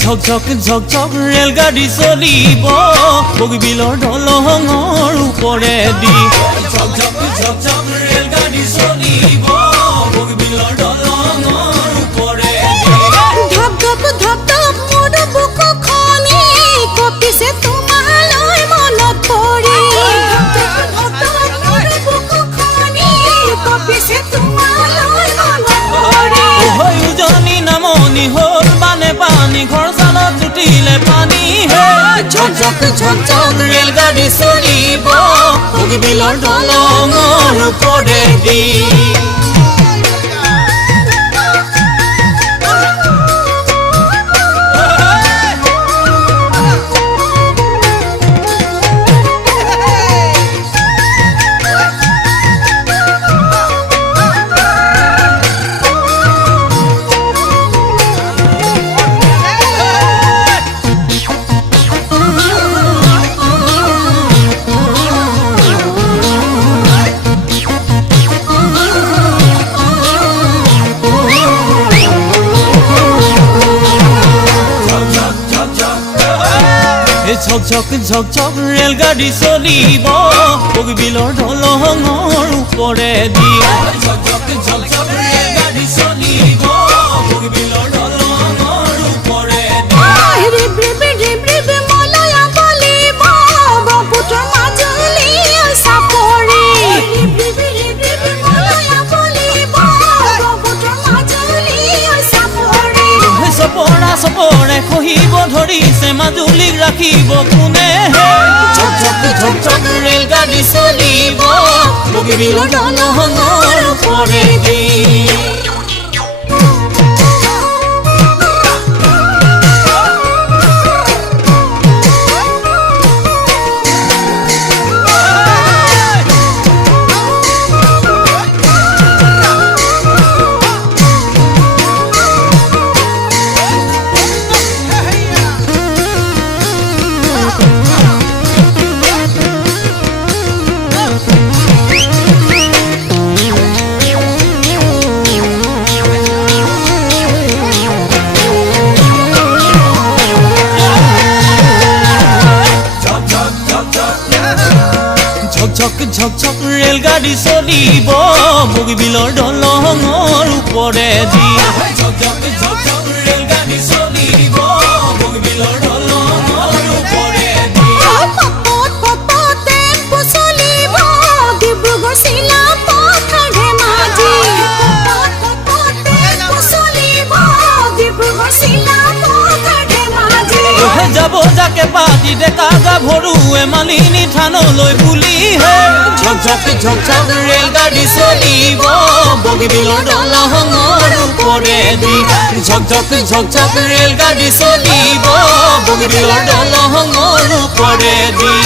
ঝক ঝক ঝক ঝক ৰেলগাড়ী চলিব বগীবিলৰ দলঙৰ ওপৰেদি ঝক ঝক ঝক ঝক ৰেলগাড়ী চলিব বগীবিলৰ দলঙৰ ওপৰেদি ধপ ধপ ধপ ধপ মোৰ বুকুখনি কঁপিছে তোমালৈ মনত পৰি ধপ ধপ মোৰ বুকুখনি কঁপিছে তোমালৈ মনত পৰি হৈ উজনি নামনি হ'ল বানে পানী ঘৰ চালত উঠিলে পানী হে ঝক ঝক ঝক ঝক ৰেলগাড়ী চলিব বগীবিলৰ দলঙৰ ওপৰেদি ঝক ঝক ঝক ঝক ৰেলগাড়ী চলিব বগীবিলৰ দলঙৰ ওপৰেদি ঝক ঝক ঝক ঝক ৰেলগাড়ী চলিব বগীবিলৰ দলঙৰ ওপৰেদি ৰিব ৰিব ৰিব ৰিব মলয়া বলিব ব্ৰহ্মপুত্ৰৰ মাজুলী চাপৰি ৰিব ৰিব ৰিব ৰিব মলয়া বলিব ব্ৰহ্মপুত্ৰৰ মাজুলী চাপৰি চপৰা চপৰে খহিব ধৰিছে মাজুলীক ৰাখিব কোনে ঝক ঝক ঝক ঝক ৰেলগাড়ী চলিব বগীবিলৰ দলঙৰ ওপৰেদি ঝক ঝক ঝক ৰেলগাড়ী চলিব বগীবিলৰ দলঙৰ ওপৰেদি ঝক ঝক ঝক ঝক ৰেলগাড়ী চলিব বগীবিলৰ দলঙৰ ওপৰেদি পপত পপত টেম্পো চলিব ডিব্ৰুগড় চিলাপথাৰ ধেমাজি পপত পপত টেম্পো চলিব ডিব্ৰুগড় চিলাপথাৰ ধেমাজি যাব যাকে পাতি ডেকা গাভৰুৱে মালিনী থানলৈ বুলি হে ঝক ঝক ঝক ঝক ৰেলগাড়ী চলিব বগীবিলৰ দলঙৰ ওপৰেদি ঝক ঝক ঝক ঝক ৰেলগাড়ী চলিব বগীবিলৰ দলঙৰ ওপৰেদি